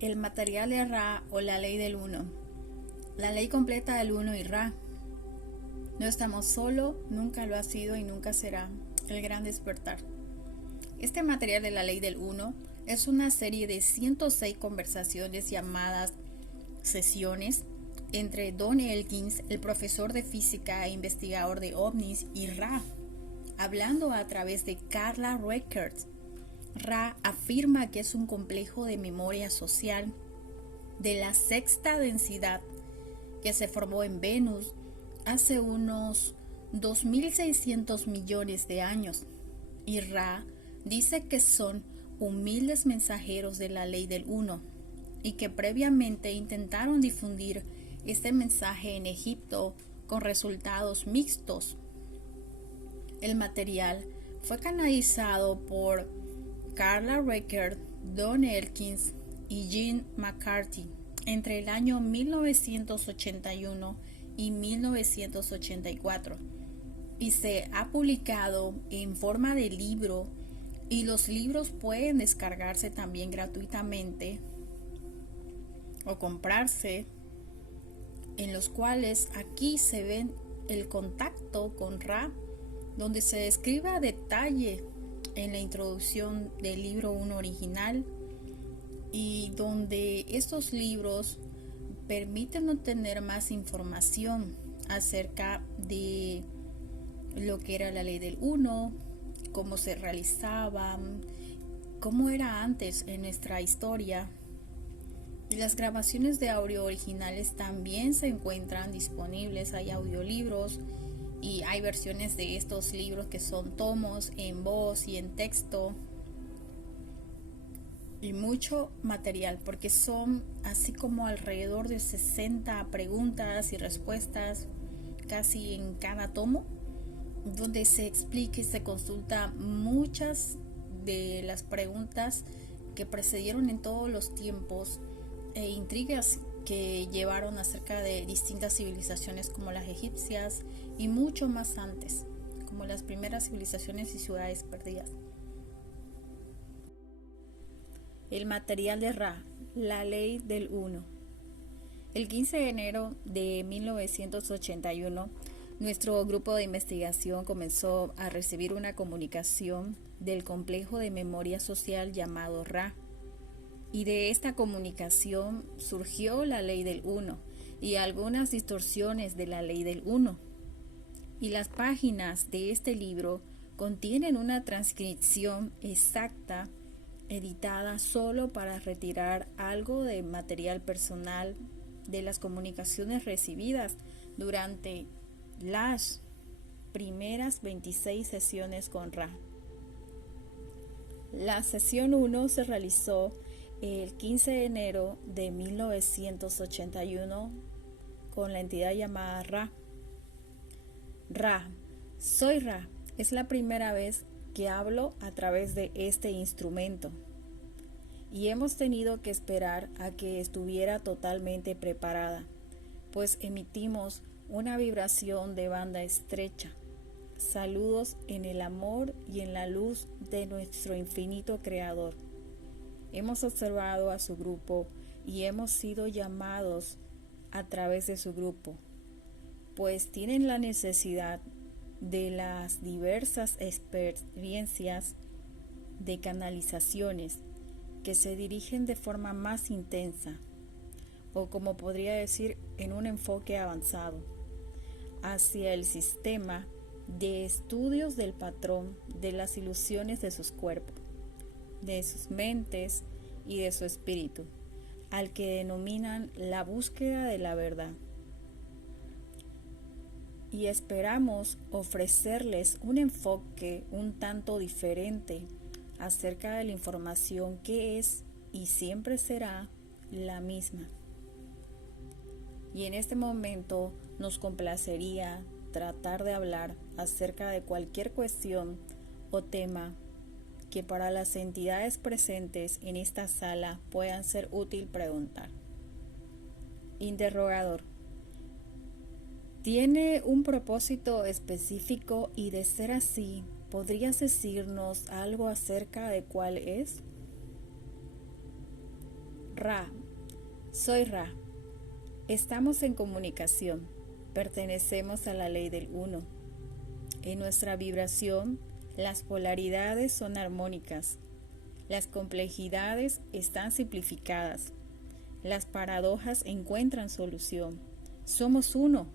El material de Ra o la ley del uno. La ley completa del uno y Ra. No estamos solo, nunca lo ha sido y nunca será. El gran despertar. Este material de la ley del uno es una serie de 106 conversaciones llamadas sesiones entre Don Elkins, el profesor de física e investigador de ovnis, y Ra, hablando a través de Carla Rueckert. Ra afirma que es un complejo de memoria social de la sexta densidad que se formó en Venus hace unos 2.600 millones de años. Y Ra dice que son humildes mensajeros de la ley del uno y que previamente intentaron difundir este mensaje en Egipto con resultados mixtos. El material fue canalizado por Carla Rueckert, Don Elkins y Gene McCarthy entre el año 1981 y 1984 y se ha publicado en forma de libro, y los libros pueden descargarse también gratuitamente o comprarse, en los cuales aquí se ven el contacto con Ra, donde se describe a detalle en la introducción del libro 1 original, y donde estos libros permiten obtener más información acerca de lo que era la ley del uno, cómo se realizaba, cómo era antes en nuestra historia. Y las grabaciones de audio originales también se encuentran disponibles. Hay audiolibros y hay versiones de estos libros que son tomos en voz y en texto, y mucho material, porque son así como alrededor de 60 preguntas y respuestas casi en cada tomo, donde se explica y se consulta muchas de las preguntas que precedieron en todos los tiempos e intrigas que llevaron acerca de distintas civilizaciones como las egipcias y mucho más antes, como las primeras civilizaciones y ciudades perdidas. El material de Ra, la ley del uno. El 15 de enero de 1981, nuestro grupo de investigación comenzó a recibir una comunicación del complejo de memoria social llamado Ra. Y de esta comunicación surgió la ley del uno y algunas distorsiones de la ley del uno. Y las páginas de este libro contienen una transcripción exacta editada solo para retirar algo de material personal de las comunicaciones recibidas durante las primeras 26 sesiones con Ra. La sesión 1 se realizó el 15 de enero de 1981 con la entidad llamada Ra. Ra, soy Ra. Es la primera vez que hablo a través de este instrumento, y hemos tenido que esperar a que estuviera totalmente preparada, pues emitimos una vibración de banda estrecha. Saludos en el amor y en la luz de nuestro infinito Creador. Hemos observado a su grupo y hemos sido llamados a través de su grupo, pues tienen la necesidad de las diversas experiencias de canalizaciones que se dirigen de forma más intensa, o como podría decir en un enfoque avanzado, hacia el sistema de estudios del patrón de las ilusiones de sus cuerpos, de sus mentes y de su espíritu, al que denominan la búsqueda de la verdad. Y esperamos ofrecerles un enfoque un tanto diferente acerca de la información que es y siempre será la misma. Y en este momento nos complacería tratar de hablar acerca de cualquier cuestión o tema que para las entidades presentes en esta sala puedan ser útil preguntar. Interrogador. ¿Tiene un propósito específico, y de ser así, podrías decirnos algo acerca de cuál es? Ra, soy Ra. Estamos en comunicación. Pertenecemos a la ley del uno. En nuestra vibración, las polaridades son armónicas. Las complejidades están simplificadas. Las paradojas encuentran solución. Somos uno.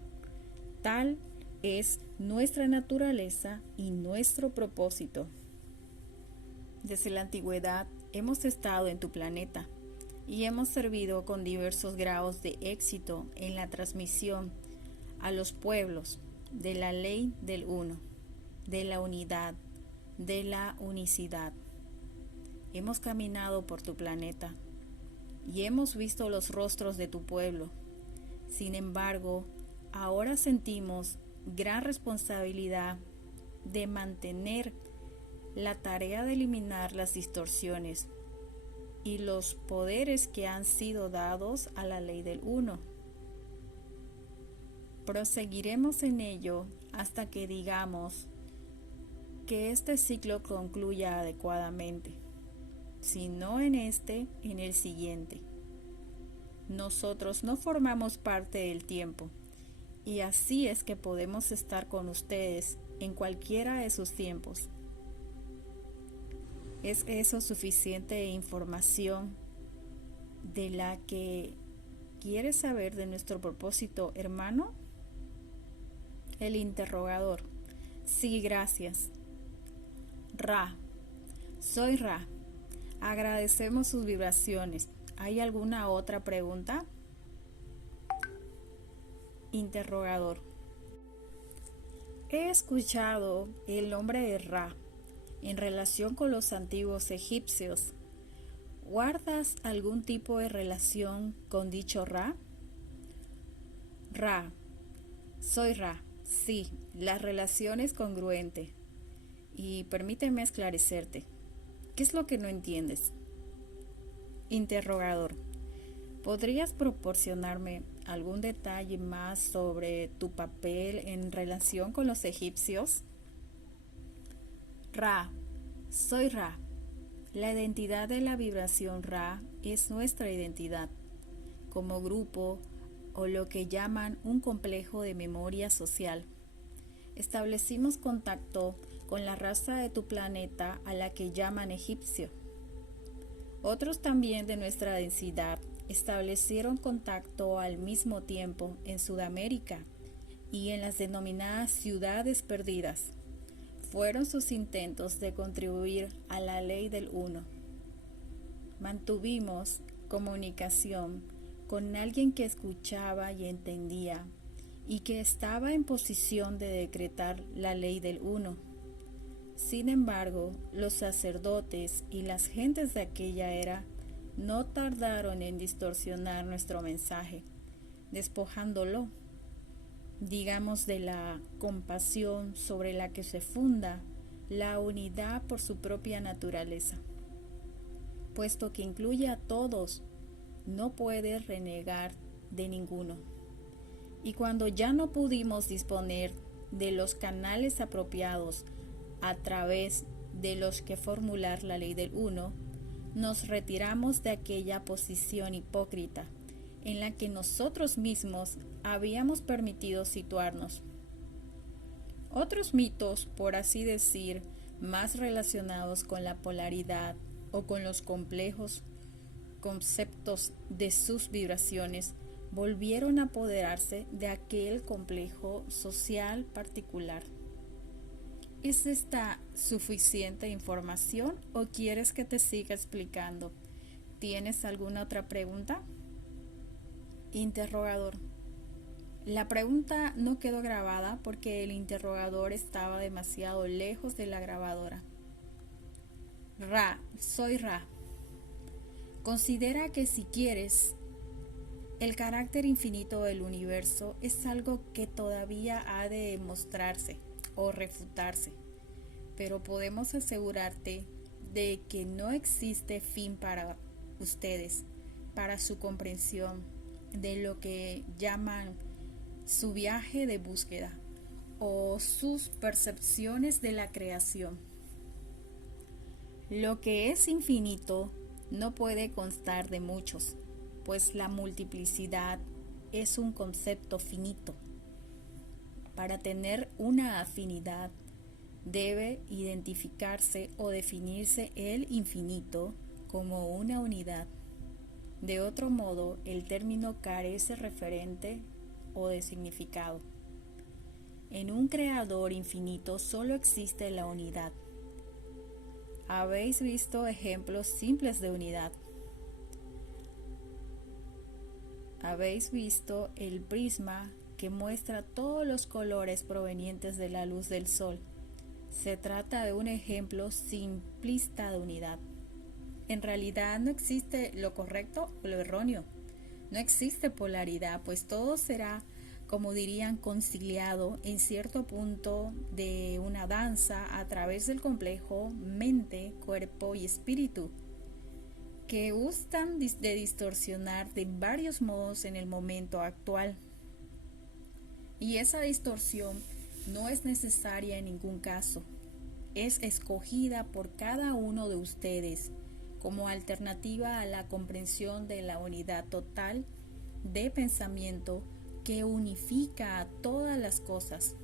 Tal es nuestra naturaleza y nuestro propósito. Desde la antigüedad hemos estado en tu planeta y hemos servido con diversos grados de éxito en la transmisión a los pueblos de la ley del uno, de la unidad, de la unicidad. Hemos caminado por tu planeta y hemos visto los rostros de tu pueblo. Sin embargo, ahora sentimos gran responsabilidad de mantener la tarea de eliminar las distorsiones y los poderes que han sido dados a la ley del uno. Proseguiremos en ello hasta que digamos que este ciclo concluya adecuadamente, si no en este, en el siguiente. Nosotros no formamos parte del tiempo, y así es que podemos estar con ustedes en cualquiera de sus tiempos. ¿Es eso suficiente información de la que quieres saber de nuestro propósito, hermano? El interrogador. Sí, gracias. Ra. Soy Ra. Agradecemos sus vibraciones. ¿Hay alguna otra pregunta? Interrogador. He escuchado el nombre de Ra en relación con los antiguos egipcios. ¿Guardas algún tipo de relación con dicho Ra? Ra. Soy Ra. Sí, la relación es congruente. Y permíteme esclarecerte. ¿Qué es lo que no entiendes? Interrogador. ¿Podrías proporcionarme algún detalle más sobre tu papel en relación con los egipcios? Ra. Soy Ra. La identidad de la vibración Ra es nuestra identidad, como grupo o lo que llaman un complejo de memoria social. Establecimos contacto con la raza de tu planeta a la que llaman egipcio. Otros también de nuestra densidad establecieron contacto al mismo tiempo en Sudamérica y en las denominadas ciudades perdidas. Fueron sus intentos de contribuir a la ley del uno. Mantuvimos comunicación con alguien que escuchaba y entendía y que estaba en posición de decretar la ley del uno. Sin embargo, los sacerdotes y las gentes de aquella era no tardaron en distorsionar nuestro mensaje, despojándolo, digamos, de la compasión sobre la que se funda la unidad por su propia naturaleza. Puesto que incluye a todos, no puede renegar de ninguno. Y cuando ya no pudimos disponer de los canales apropiados a través de los que formular la ley del uno, nos retiramos de aquella posición hipócrita en la que nosotros mismos habíamos permitido situarnos. Otros mitos, por así decir, más relacionados con la polaridad o con los complejos conceptos de sus vibraciones, volvieron a apoderarse de aquel complejo social particular. ¿Es esta suficiente información o quieres que te siga explicando? ¿Tienes alguna otra pregunta? Interrogador. La pregunta no quedó grabada porque el interrogador estaba demasiado lejos de la grabadora. Ra, soy Ra. Considera que si quieres, el carácter infinito del universo es algo que todavía ha de demostrarse o refutarse, pero podemos asegurarte de que no existe fin para ustedes, para su comprensión de lo que llaman su viaje de búsqueda o sus percepciones de la creación. Lo que es infinito no puede constar de muchos, pues la multiplicidad es un concepto finito. Para tener una afinidad, debe identificarse o definirse el infinito como una unidad. De otro modo, el término carece referente o de significado. En un creador infinito solo existe la unidad. Habéis visto ejemplos simples de unidad. Habéis visto el prisma que muestra todos los colores provenientes de la luz del sol. Se trata de un ejemplo simplista de unidad. En realidad no existe lo correcto o lo erróneo. No existe polaridad, pues todo será, como dirían, conciliado en cierto punto de una danza a través del complejo mente, cuerpo y espíritu, que gustan de distorsionar de varios modos en el momento actual. Y esa distorsión no es necesaria en ningún caso. Es escogida por cada uno de ustedes como alternativa a la comprensión de la unidad total de pensamiento que unifica a todas las cosas.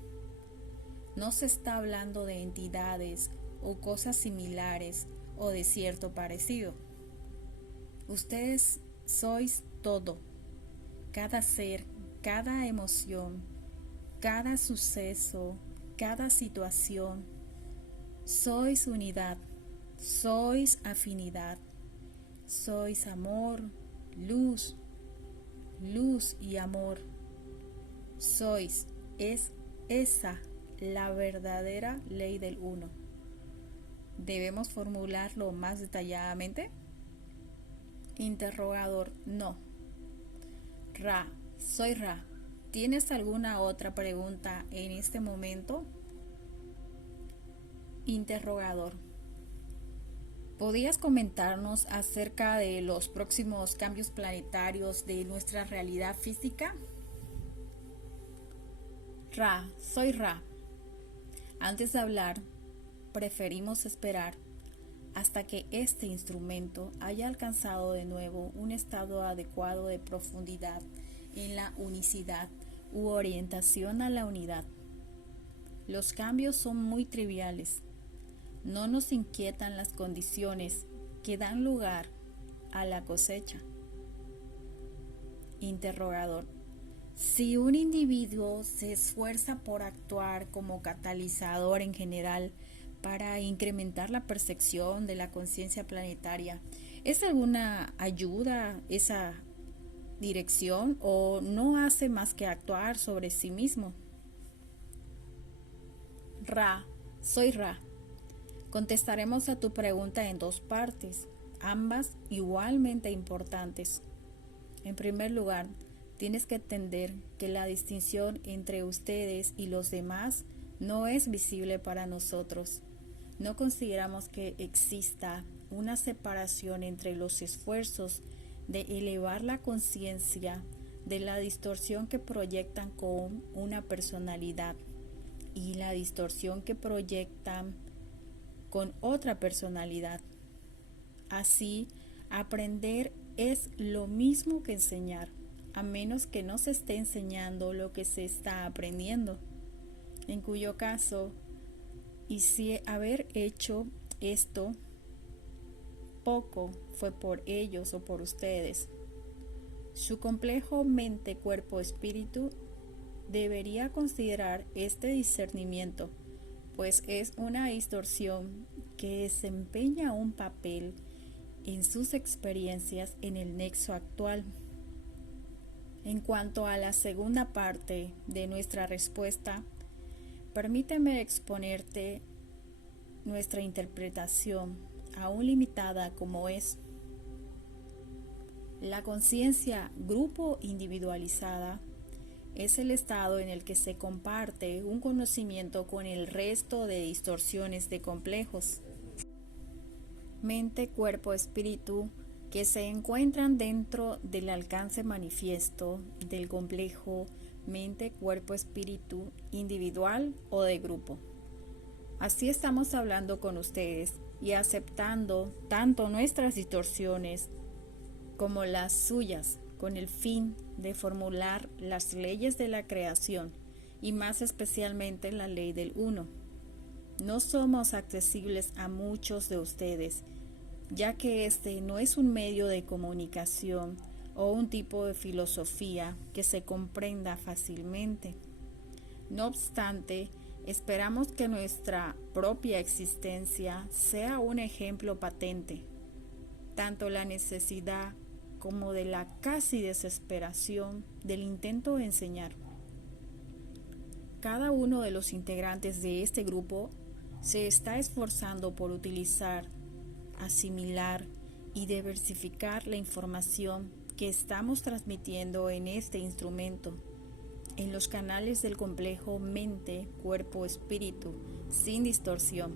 No se está hablando de entidades o cosas similares o de cierto parecido. Ustedes sois todo, cada ser, cada emoción, cada suceso, cada situación. Sois unidad, sois afinidad, sois amor, luz, luz y amor. Sois, es esa la verdadera ley del uno. ¿Debemos formularlo más detalladamente? Interrogador, no. Ra, soy Ra. ¿Tienes alguna otra pregunta en este momento? Interrogador, ¿podrías comentarnos acerca de los próximos cambios planetarios de nuestra realidad física? Ra, soy Ra. Antes de hablar, preferimos esperar hasta que este instrumento haya alcanzado de nuevo un estado adecuado de profundidad en la unicidad u orientación a la unidad. Los cambios son muy triviales. No nos inquietan las condiciones que dan lugar a la cosecha. Interrogador, si un individuo se esfuerza por actuar como catalizador en general para incrementar la percepción de la conciencia planetaria, ¿es alguna ayuda esa dirección o no hace más que actuar sobre sí mismo? Ra, soy Ra. Contestaremos a tu pregunta en dos partes, ambas igualmente importantes. En primer lugar, tienes que entender que la distinción entre ustedes y los demás no es visible para nosotros. No consideramos que exista una separación entre los esfuerzos de elevar la conciencia de la distorsión que proyectan con una personalidad y la distorsión que proyectan con otra personalidad. Así, aprender es lo mismo que enseñar, a menos que no se esté enseñando lo que se está aprendiendo, en cuyo caso, y si haber hecho esto poco fue por ellos o por ustedes. Su complejo mente, cuerpo, espíritu debería considerar este discernimiento, pues es una distorsión que desempeña un papel en sus experiencias en el nexo actual. En cuanto a la segunda parte de nuestra respuesta, permíteme exponerte nuestra interpretación, aún limitada como es. La conciencia grupo individualizada es el estado en el que se comparte un conocimiento con el resto de distorsiones de complejos, mente, cuerpo, espíritu, que se encuentran dentro del alcance manifiesto del complejo mente, cuerpo, espíritu individual o de grupo. Así estamos hablando con ustedes, y aceptando tanto nuestras distorsiones como las suyas, con el fin de formular las leyes de la creación y más especialmente la ley del uno. No somos accesibles a muchos de ustedes, ya que este no es un medio de comunicación o un tipo de filosofía que se comprenda fácilmente. No obstante, esperamos que nuestra propia existencia sea un ejemplo patente, tanto la necesidad como de la casi desesperación del intento de enseñar. Cada uno de los integrantes de este grupo se está esforzando por utilizar, asimilar y diversificar la información que estamos transmitiendo en este instrumento, en los canales del complejo mente, cuerpo, espíritu, sin distorsión.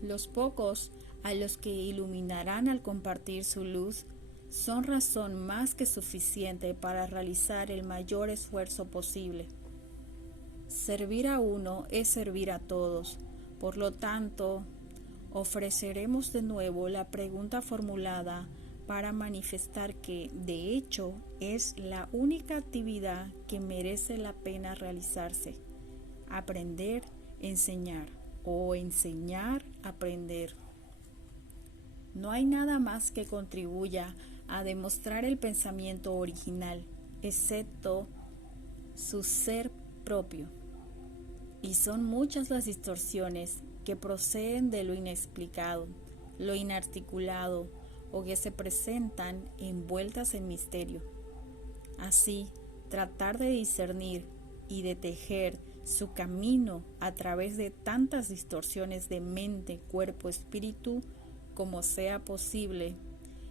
Los pocos a los que iluminarán al compartir su luz son razón más que suficiente para realizar el mayor esfuerzo posible. Servir a uno es servir a todos. Por lo tanto, ofreceremos de nuevo la pregunta formulada para manifestar que, de hecho, es la única actividad que merece la pena realizarse: aprender, enseñar, o enseñar, aprender. No hay nada más que contribuya a demostrar el pensamiento original, excepto su ser propio. Y son muchas las distorsiones que proceden de lo inexplicado, lo inarticulado, o que se presentan envueltas en misterio. Así, tratar de discernir y de tejer su camino a través de tantas distorsiones de mente, cuerpo, espíritu, como sea posible,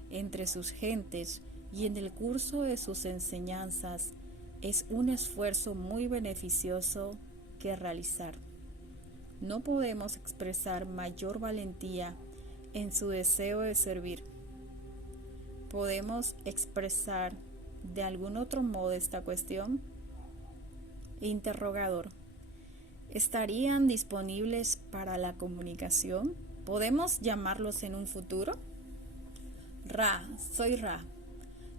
entre sus gentes y en el curso de sus enseñanzas, es un esfuerzo muy beneficioso que realizar. No podemos expresar mayor valentía en su deseo de servir. ¿Podemos expresar de algún otro modo esta cuestión? Interrogador. ¿Estarían disponibles para la comunicación? ¿Podemos llamarlos en un futuro? Ra, soy Ra.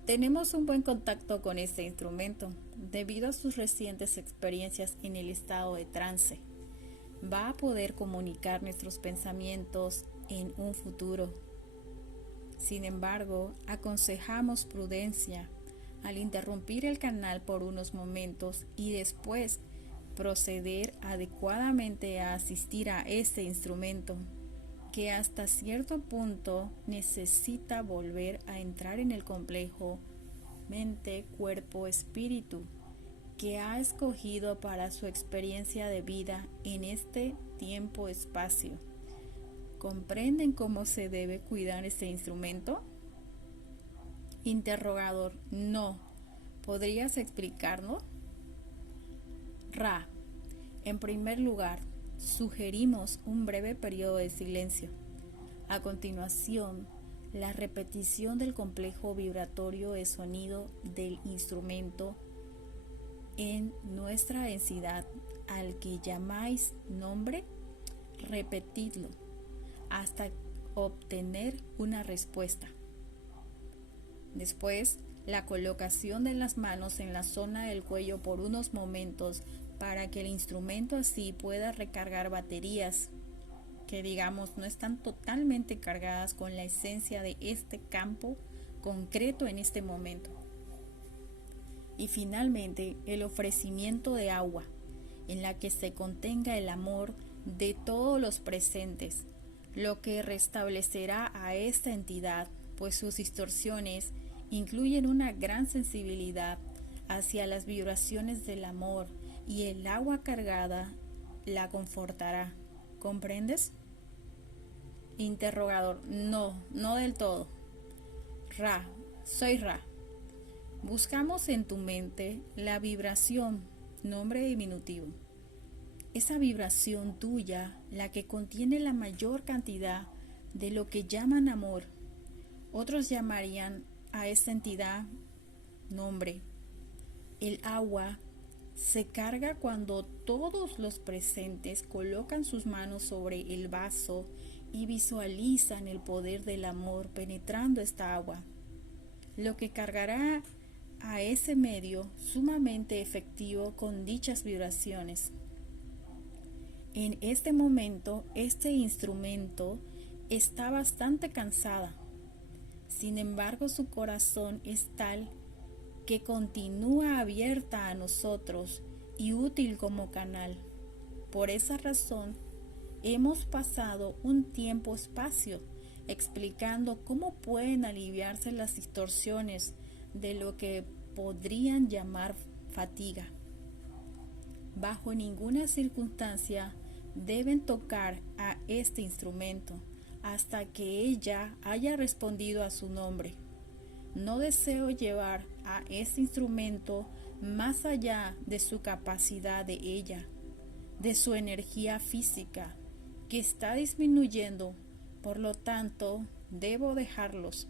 Tenemos un buen contacto con este instrumento, debido a sus recientes experiencias en el estado de trance. Va a poder comunicar nuestros pensamientos en un futuro. Sin embargo, aconsejamos prudencia al interrumpir el canal por unos momentos y después proceder adecuadamente a asistir a este instrumento, que hasta cierto punto necesita volver a entrar en el complejo mente, cuerpo, espíritu, que ha escogido para su experiencia de vida en este tiempo-espacio. ¿Comprenden cómo se debe cuidar este instrumento? Interrogador. No. ¿Podrías explicarlo? Ra. En primer lugar, sugerimos un breve periodo de silencio. A continuación, la repetición del complejo vibratorio de sonido del instrumento en nuestra densidad, al que llamáis nombre. Repetidlo hasta obtener una respuesta. Después, la colocación de las manos en la zona del cuello por unos momentos para que el instrumento así pueda recargar baterías que, digamos, no están totalmente cargadas con la esencia de este campo concreto en este momento. Y finalmente, el ofrecimiento de agua, en la que se contenga el amor de todos los presentes, lo que restablecerá a esta entidad, pues sus distorsiones incluyen una gran sensibilidad hacia las vibraciones del amor, y el agua cargada la confortará. ¿Comprendes? Interrogador. No, no del todo. Ra, soy Ra. Buscamos en tu mente la vibración, nombre diminutivo. Esa vibración tuya, la que contiene la mayor cantidad de lo que llaman amor. Otros llamarían a esta entidad nombre. El agua se carga cuando todos los presentes colocan sus manos sobre el vaso y visualizan el poder del amor penetrando esta agua, lo que cargará a ese medio sumamente efectivo con dichas vibraciones. En este momento, este instrumento está bastante cansada. Sin embargo, su corazón es tal que continúa abierta a nosotros y útil como canal. Por esa razón, hemos pasado un tiempo-espacio explicando cómo pueden aliviarse las distorsiones de lo que podrían llamar fatiga. Bajo ninguna circunstancia deben tocar a este instrumento hasta que ella haya respondido a su nombre. No deseo llevar a este instrumento más allá de su capacidad de ella, de su energía física, que está disminuyendo, por lo tanto, debo dejarlos.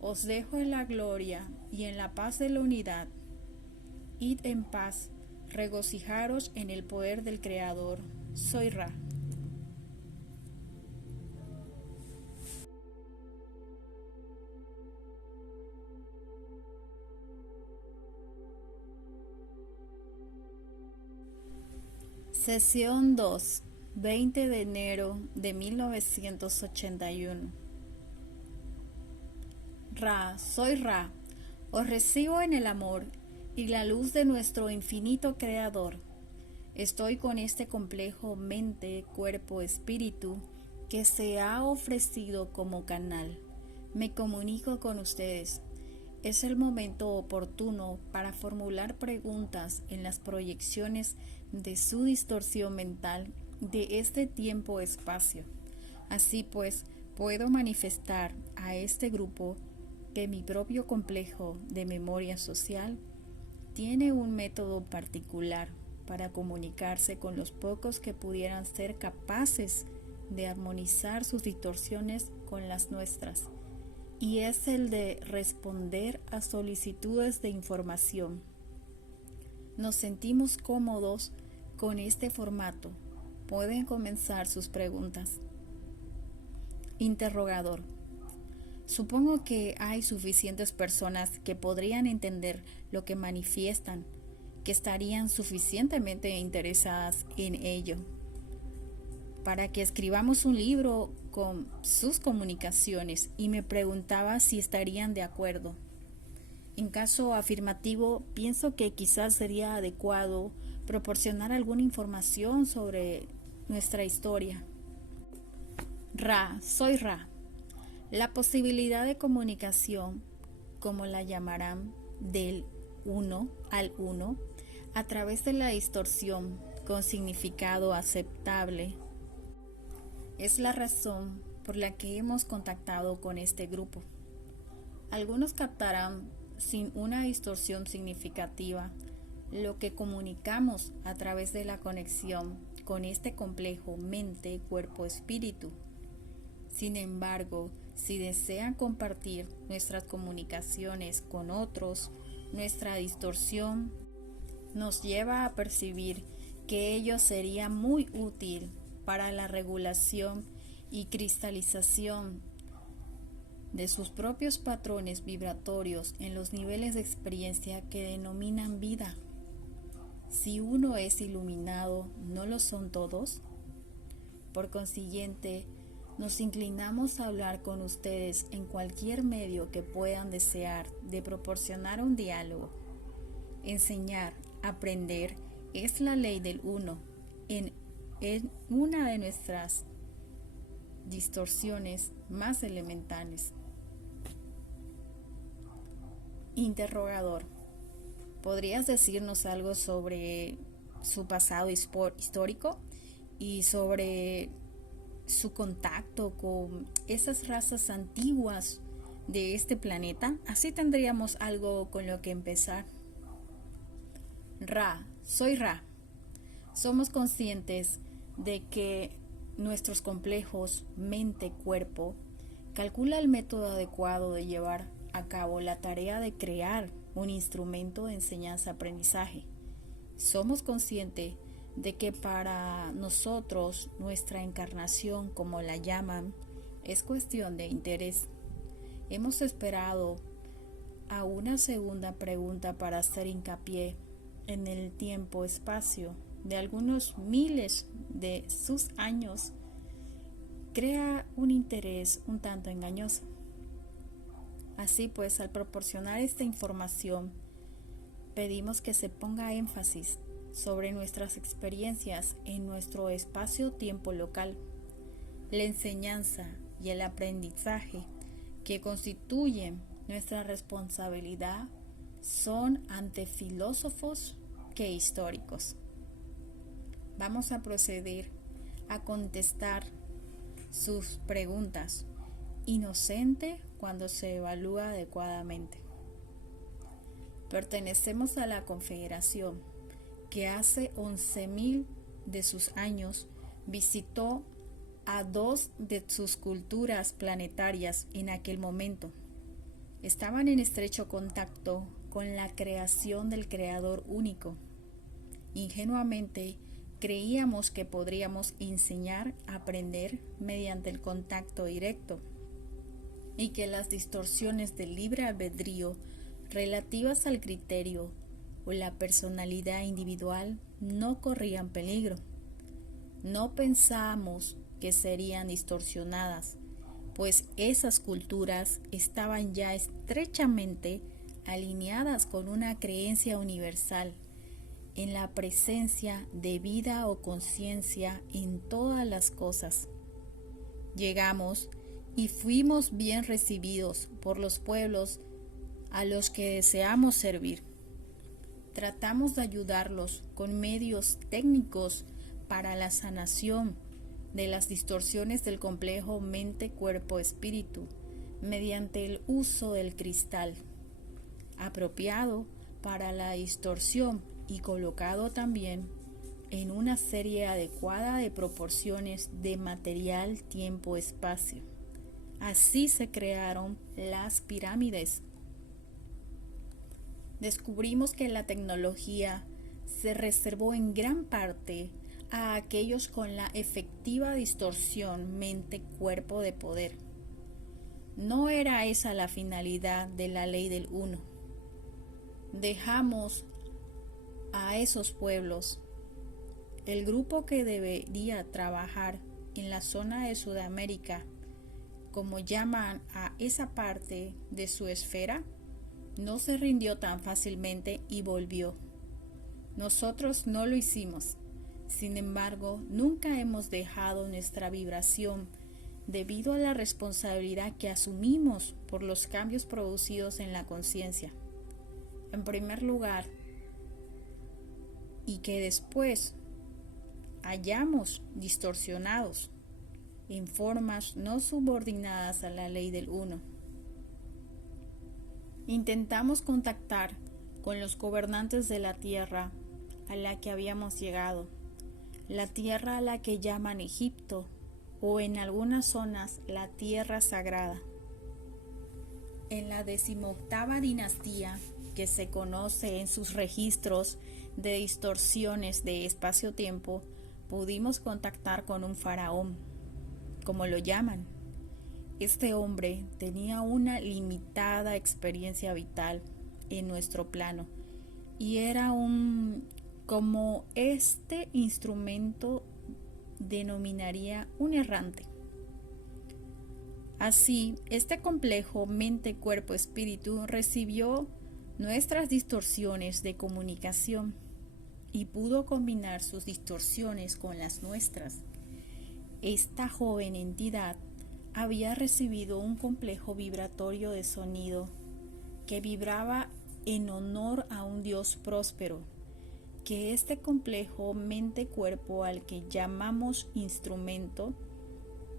Os dejo en la gloria y en la paz de la unidad. Id en paz, regocijaros en el poder del Creador. Soy Ra. Sesión 2, 20 de enero de 1981. Ra, soy Ra. Os recibo en el amor y la luz de nuestro infinito Creador. Estoy con este complejo mente, cuerpo, espíritu que se ha ofrecido como canal. Me comunico con ustedes. Es el momento oportuno para formular preguntas en las proyecciones de su distorsión mental de este tiempo-espacio. Así pues, puedo manifestar a este grupo que mi propio complejo de memoria social tiene un método particular para comunicarse con los pocos que pudieran ser capaces de armonizar sus distorsiones con las nuestras, y es el de responder a solicitudes de información. Nos sentimos cómodos con este formato. Pueden comenzar sus preguntas. Interrogador. Supongo que hay suficientes personas que podrían entender lo que manifiestan, que estarían suficientemente interesadas en ello, para que escribamos un libro con sus comunicaciones, y me preguntaba si estarían de acuerdo. En caso afirmativo, pienso que quizás sería adecuado proporcionar alguna información sobre nuestra historia. Ra, soy Ra. La posibilidad de comunicación, como la llamarán, del uno al uno, a través de la distorsión con significado aceptable, es la razón por la que hemos contactado con este grupo. Algunos captarán sin una distorsión significativa lo que comunicamos a través de la conexión con este complejo mente, cuerpo, espíritu. Sin embargo, si desean compartir nuestras comunicaciones con otros, nuestra distorsión nos lleva a percibir que ello sería muy útil para la regulación y cristalización de sus propios patrones vibratorios en los niveles de experiencia que denominan vida. Si uno es iluminado, ¿no lo son todos? Por consiguiente, nos inclinamos a hablar con ustedes en cualquier medio que puedan desear de proporcionar un diálogo. Enseñar, aprender, es la ley del uno en una de nuestras distorsiones más elementales. Interrogador. ¿Podrías decirnos algo sobre su pasado histórico y sobre su contacto con esas razas antiguas de este planeta? Así tendríamos algo con lo que empezar. Ra, soy Ra. Somos conscientes de que nuestros complejos mente-cuerpo calcula el método adecuado de llevar a cabo la tarea de crear un instrumento de enseñanza-aprendizaje. Somos conscientes de que para nosotros nuestra encarnación, como la llaman, es cuestión de interés. Hemos esperado a una segunda pregunta para hacer hincapié en el tiempo-espacio de algunos miles de sus años. Crea un interés un tanto engañoso. Así pues, al proporcionar esta información, pedimos que se ponga énfasis sobre nuestras experiencias en nuestro espacio-tiempo local, la enseñanza y el aprendizaje que constituyen nuestra responsabilidad son ante filósofos que históricos. Vamos a proceder a contestar sus preguntas, inocente cuando se evalúa adecuadamente. Pertenecemos a la Confederación que hace 11.000 de sus años visitó a 2 de sus culturas planetarias en aquel momento. Estaban en estrecho contacto con la creación del Creador único. Ingenuamente creíamos que podríamos enseñar a aprender mediante el contacto directo y que las distorsiones del libre albedrío relativas al criterio o la personalidad individual no corrían peligro. No pensamos que serían distorsionadas, pues esas culturas estaban ya estrechamente alineadas con una creencia universal en la presencia de vida o conciencia en todas las cosas. Llegamos y fuimos bien recibidos por los pueblos a los que deseamos servir. Tratamos de ayudarlos con medios técnicos para la sanación de las distorsiones del complejo mente-cuerpo-espíritu mediante el uso del cristal, apropiado para la distorsión y colocado también en una serie adecuada de proporciones de material, tiempo, espacio. Así se crearon las pirámides. Descubrimos que la tecnología se reservó en gran parte a aquellos con la efectiva distorsión mente-cuerpo de poder. No era esa la finalidad de la ley del uno. Dejamos a esos pueblos, el grupo que debería trabajar en la zona de Sudamérica, como llaman a esa parte de su esfera, no se rindió tan fácilmente y volvió. Nosotros no lo hicimos. Sin embargo, nunca hemos dejado nuestra vibración debido a la responsabilidad que asumimos por los cambios producidos en la conciencia. En primer lugar, y que después hayamos distorsionados en formas no subordinadas a la ley del uno. Intentamos contactar con los gobernantes de la tierra a la que habíamos llegado, la tierra a la que llaman Egipto o en algunas zonas la tierra sagrada. En la 18ª dinastía, que se conoce en sus registros de distorsiones de espacio-tiempo, pudimos contactar con un faraón, como lo llaman. Este hombre tenía una limitada experiencia vital en nuestro plano y era como este instrumento denominaría un errante. Así, este complejo mente-cuerpo-espíritu recibió nuestras distorsiones de comunicación y pudo combinar sus distorsiones con las nuestras. Esta joven entidad había recibido un complejo vibratorio de sonido que vibraba en honor a un Dios próspero, que este complejo mente-cuerpo al que llamamos instrumento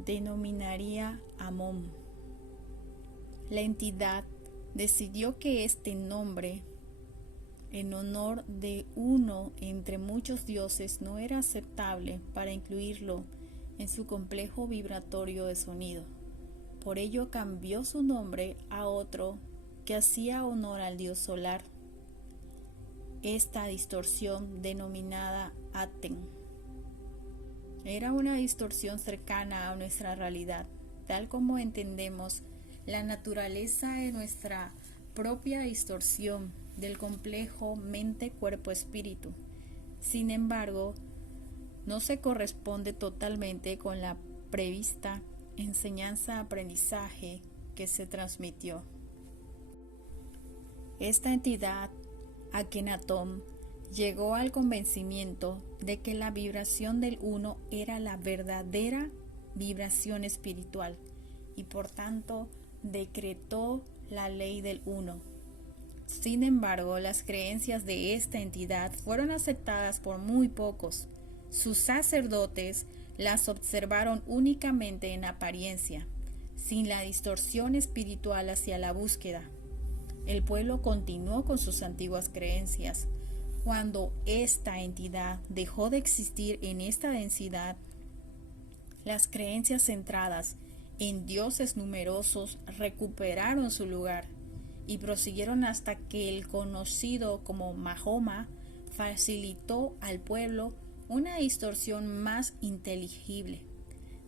denominaría Amón. La entidad decidió que este nombre, en honor de uno entre muchos dioses, no era aceptable para incluirlo en su complejo vibratorio de sonido. Por ello cambió su nombre a otro que hacía honor al dios solar. esta distorsión denominada Aten. Era una distorsión cercana a nuestra realidad, tal como entendemos la naturaleza de nuestra propia distorsión del complejo mente-cuerpo-espíritu. Sin embargo, no se corresponde totalmente con la prevista enseñanza-aprendizaje que se transmitió. Esta entidad, Akenatón, llegó al convencimiento de que la vibración del uno era la verdadera vibración espiritual y por tanto decretó la ley del uno. Sin embargo, las creencias de esta entidad fueron aceptadas por muy pocos. Sus sacerdotes las observaron únicamente en apariencia, sin la distorsión espiritual hacia la búsqueda. El pueblo continuó con sus antiguas creencias. Cuando esta entidad dejó de existir en esta densidad, las creencias centradas en dioses numerosos recuperaron su lugar y prosiguieron hasta que el conocido como Mahoma facilitó al pueblo una distorsión más inteligible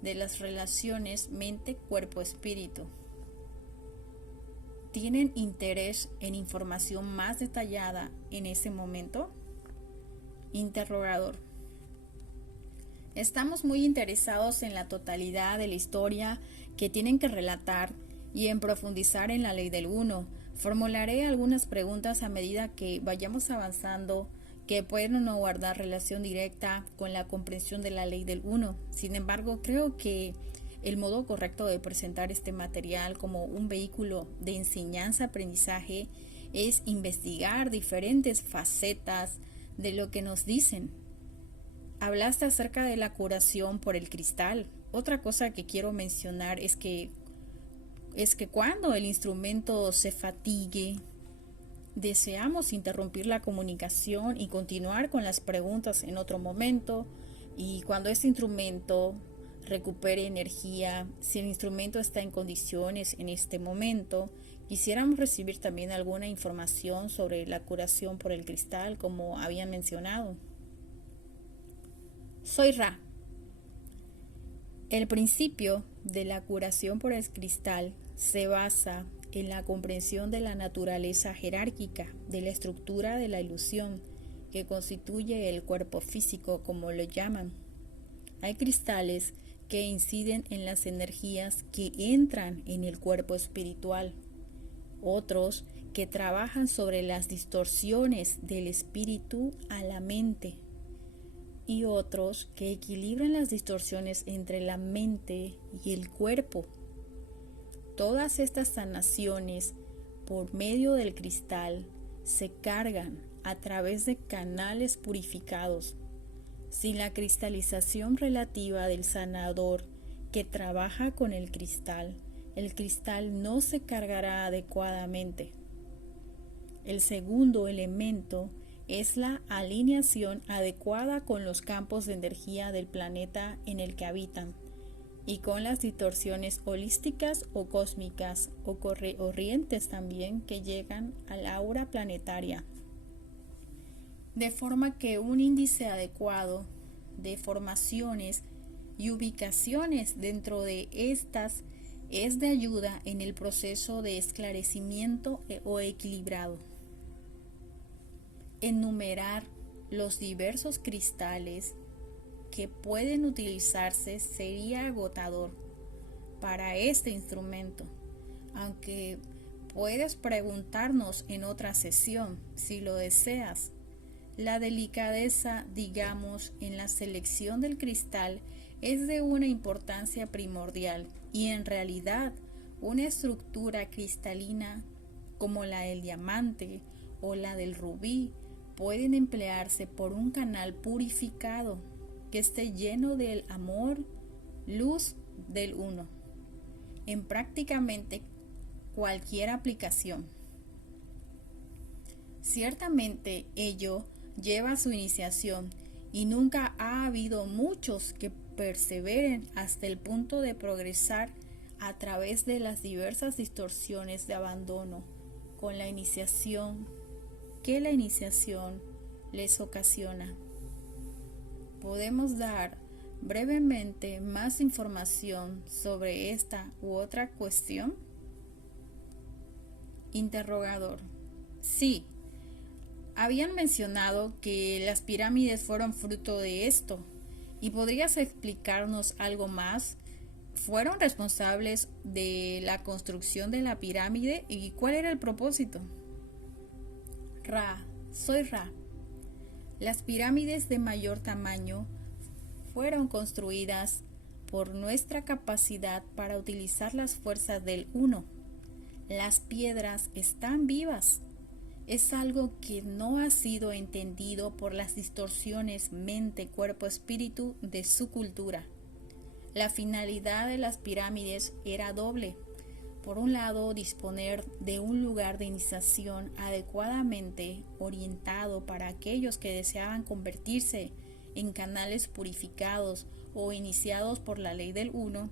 de las relaciones mente-cuerpo-espíritu. ¿Tienen interés en información más detallada en ese momento? Interrogador. Estamos muy interesados en la totalidad de la historia que tienen que relatar y en profundizar en la ley del uno. Formularé algunas preguntas a medida que vayamos avanzando que pueden o no guardar relación directa con la comprensión de la ley del uno. Sin embargo, creo que el modo correcto de presentar este material como un vehículo de enseñanza-aprendizaje es investigar diferentes facetas de lo que nos dicen. Hablaste acerca de la curación por el cristal. Otra cosa que quiero mencionar es que cuando el instrumento se fatigue, deseamos interrumpir la comunicación y continuar con las preguntas en otro momento. Y cuando este instrumento recupere energía, si el instrumento está en condiciones en este momento, quisiéramos recibir también alguna información sobre la curación por el cristal, como había mencionado. Soy Ra. El principio de la curación por el cristal se basa en la comprensión de la naturaleza jerárquica de la estructura de la ilusión que constituye el cuerpo físico, como lo llaman. Hay cristales que inciden en las energías que entran en el cuerpo espiritual, otros que trabajan sobre las distorsiones del espíritu a la mente, y otros que equilibran las distorsiones entre la mente y el cuerpo. Todas estas sanaciones por medio del cristal se cargan a través de canales purificados. Sin la cristalización relativa del sanador que trabaja con el cristal no se cargará adecuadamente. El segundo elemento es la alineación adecuada con los campos de energía del planeta en el que habitan y con las distorsiones holísticas o cósmicas o corrientes también que llegan al aura planetaria, de forma que un índice adecuado de formaciones y ubicaciones dentro de estas es de ayuda en el proceso de esclarecimiento o equilibrado. Enumerar los diversos cristales que pueden utilizarse sería agotador para este instrumento, aunque puedes preguntarnos en otra sesión si lo deseas. La delicadeza, digamos, en la selección del cristal es de una importancia primordial y en realidad una estructura cristalina como la del diamante o la del rubí pueden emplearse por un canal purificado que esté lleno del amor, luz del uno, en prácticamente cualquier aplicación. Ciertamente ello lleva su iniciación y nunca ha habido muchos que perseveren hasta el punto de progresar a través de las diversas distorsiones de abandono con la iniciación que la iniciación les ocasiona. Podemos dar brevemente más información sobre esta u otra cuestión. Interrogador. Sí, habían mencionado que las pirámides fueron fruto de esto. ¿Y podrías explicarnos algo más? ¿Fueron responsables de la construcción de la pirámide y cuál era el propósito? Ra, soy Ra. Las pirámides de mayor tamaño fueron construidas por nuestra capacidad para utilizar las fuerzas del Uno. Las piedras están vivas. Es algo que no ha sido entendido por las distorsiones mente, cuerpo, espíritu de su cultura. La finalidad de las pirámides era doble. Por un lado, disponer de un lugar de iniciación adecuadamente orientado para aquellos que deseaban convertirse en canales purificados o iniciados por la ley del Uno.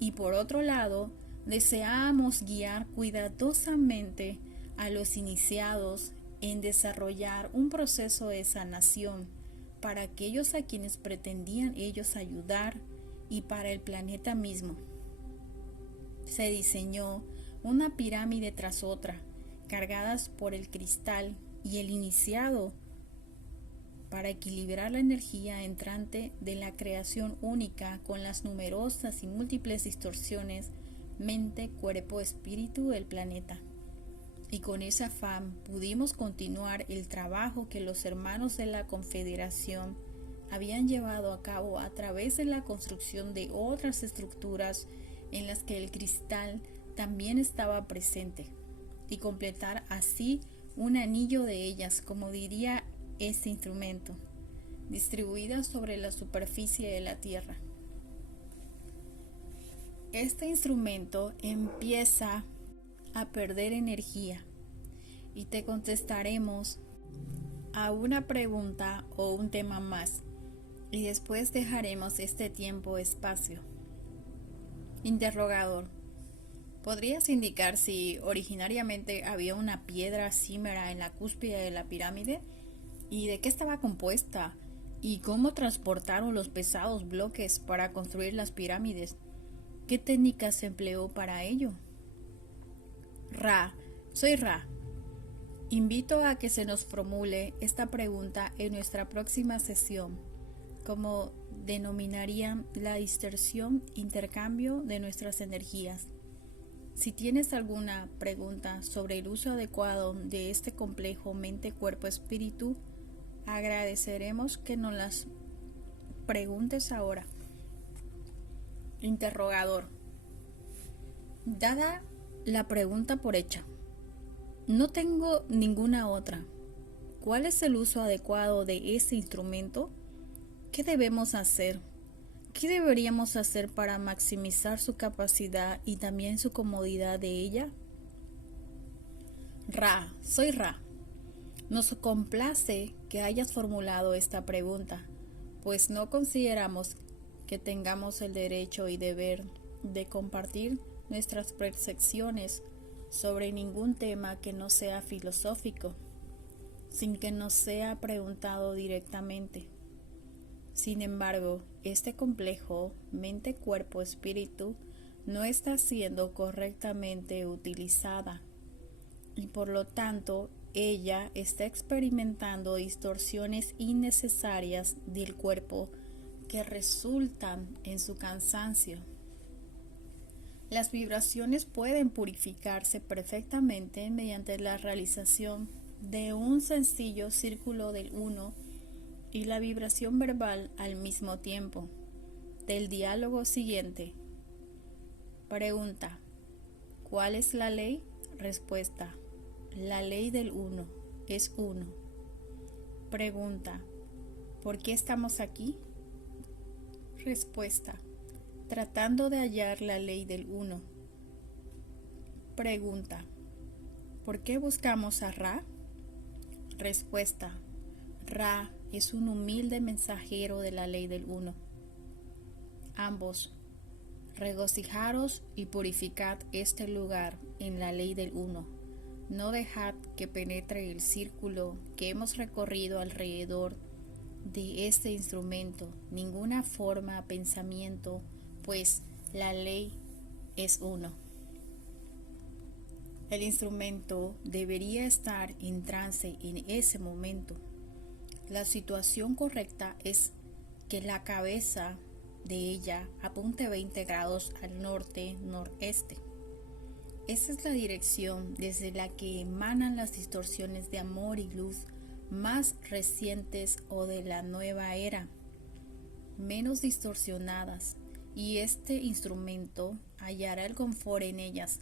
Y por otro lado, deseábamos guiar cuidadosamente a los iniciados en desarrollar un proceso de sanación para aquellos a quienes pretendían ellos ayudar y para el planeta mismo. Se diseñó una pirámide tras otra, cargadas por el cristal y el iniciado para equilibrar la energía entrante de la creación única con las numerosas y múltiples distorsiones mente, cuerpo, espíritu del planeta. Y con ese afán pudimos continuar el trabajo que los hermanos de la Confederación habían llevado a cabo a través de la construcción de otras estructuras en las que el cristal también estaba presente, y completar así un anillo de ellas, como diría este instrumento, distribuidas sobre la superficie de la Tierra. Este instrumento empieza a perder energía y te contestaremos a una pregunta o un tema más y después dejaremos este tiempo-espacio. Interrogador. ¿Podrías indicar si originariamente había una piedra cimera en la cúspide de la pirámide? ¿Y de qué estaba compuesta? ¿Y cómo transportaron los pesados bloques para construir las pirámides? ¿Qué técnica se empleó para ello? Ra, soy Ra. Invito a que se nos formule esta pregunta en nuestra próxima sesión, como denominarían la distorsión, intercambio de nuestras energías. Si tienes alguna pregunta sobre el uso adecuado de este complejo mente, cuerpo, espíritu, agradeceremos que nos las preguntes ahora. Interrogador. Dada la pregunta por hecha, no tengo ninguna otra. ¿Cuál es el uso adecuado de este instrumento? ¿Qué debemos hacer? ¿Qué deberíamos hacer para maximizar su capacidad y también su comodidad de ella? Ra, soy Ra. Nos complace que hayas formulado esta pregunta, pues no consideramos que tengamos el derecho y deber de compartir nuestras percepciones sobre ningún tema que no sea filosófico, sin que nos sea preguntado directamente. Sin embargo, este complejo mente, cuerpo, espíritu no está siendo correctamente utilizada y por lo tanto ella está experimentando distorsiones innecesarias del cuerpo que resultan en su cansancio. Las vibraciones pueden purificarse perfectamente mediante la realización de un sencillo círculo del uno y la vibración verbal al mismo tiempo. Del diálogo siguiente. Pregunta: ¿cuál es la ley? Respuesta: la ley del uno es uno. Pregunta: ¿por qué estamos aquí? Respuesta: tratando de hallar la ley del uno. Pregunta: ¿por qué buscamos a Ra? Respuesta: Ra es un humilde mensajero de la ley del uno. Ambos: regocijaros y purificad este lugar en la ley del uno, No dejad que penetre el círculo que hemos recorrido alrededor de este instrumento, ninguna forma, pensamiento, pues la ley es uno. El instrumento debería estar en trance en ese momento. La situación correcta es que la cabeza de ella apunte 20 grados al norte-noreste. Esa es la dirección desde la que emanan las distorsiones de amor y luz más recientes o de la nueva era, menos distorsionadas, y este instrumento hallará el confort en ellas.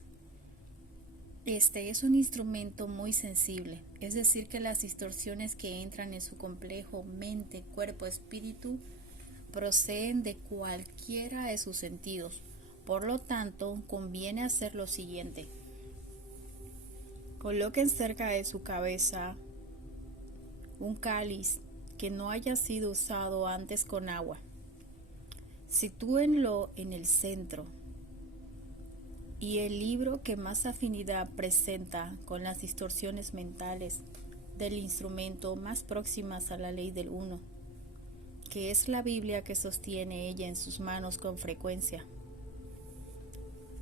Este es un instrumento muy sensible, es decir que las distorsiones que entran en su complejo mente, cuerpo, espíritu proceden de cualquiera de sus sentidos. Por lo tanto, conviene hacer lo siguiente. Coloquen cerca de su cabeza un cáliz que no haya sido usado antes con agua. Sitúenlo en el centro y el libro que más afinidad presenta con las distorsiones mentales del instrumento más próximas a la ley del uno, que es la Biblia que sostiene ella en sus manos con frecuencia.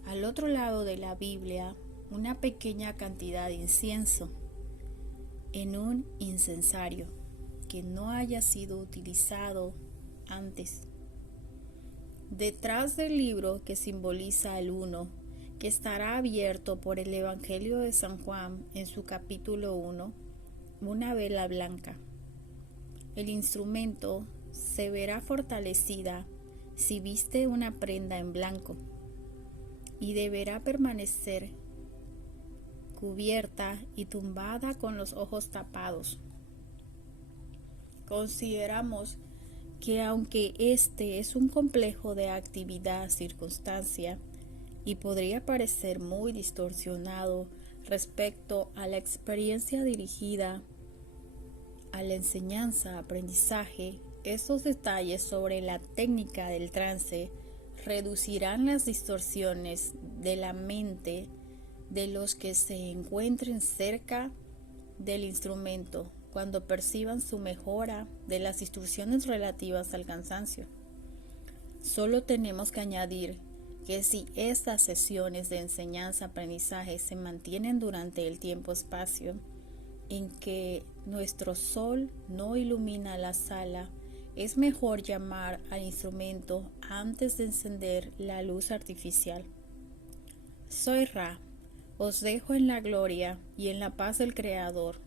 Al otro lado de la Biblia, una pequeña cantidad de incienso en un incensario que no haya sido utilizado antes. Detrás del libro que simboliza el uno, que estará abierto por el Evangelio de San Juan en su capítulo 1, una vela blanca. El instrumento se verá fortalecida si viste una prenda en blanco y deberá permanecer cubierta y tumbada con los ojos tapados. Consideramos que aunque este es un complejo de actividad circunstancia y podría parecer muy distorsionado respecto a la experiencia dirigida a la enseñanza, aprendizaje, estos detalles sobre la técnica del trance reducirán las distorsiones de la mente de los que se encuentren cerca del instrumento cuando perciban su mejora de las instrucciones relativas al cansancio. Solo tenemos que añadir que si estas sesiones de enseñanza-aprendizaje se mantienen durante el tiempo-espacio en que nuestro sol no ilumina la sala, es mejor llamar al instrumento antes de encender la luz artificial. Soy Ra, os dejo en la gloria y en la paz del Creador.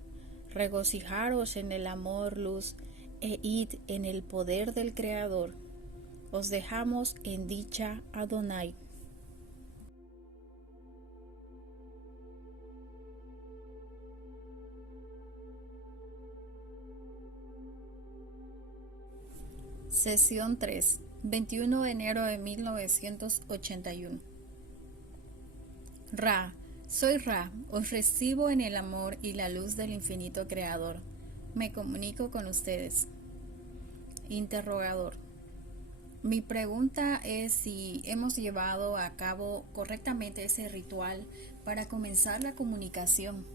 Regocijaros en el amor, luz, e id en el poder del Creador. Os dejamos en dicha Adonai. Sesión 3, 21 de enero de 1981. Ra, soy Ra, os recibo en el amor y la luz del infinito Creador. Me comunico con ustedes. Interrogador. Mi pregunta es si hemos llevado a cabo correctamente ese ritual para comenzar la comunicación.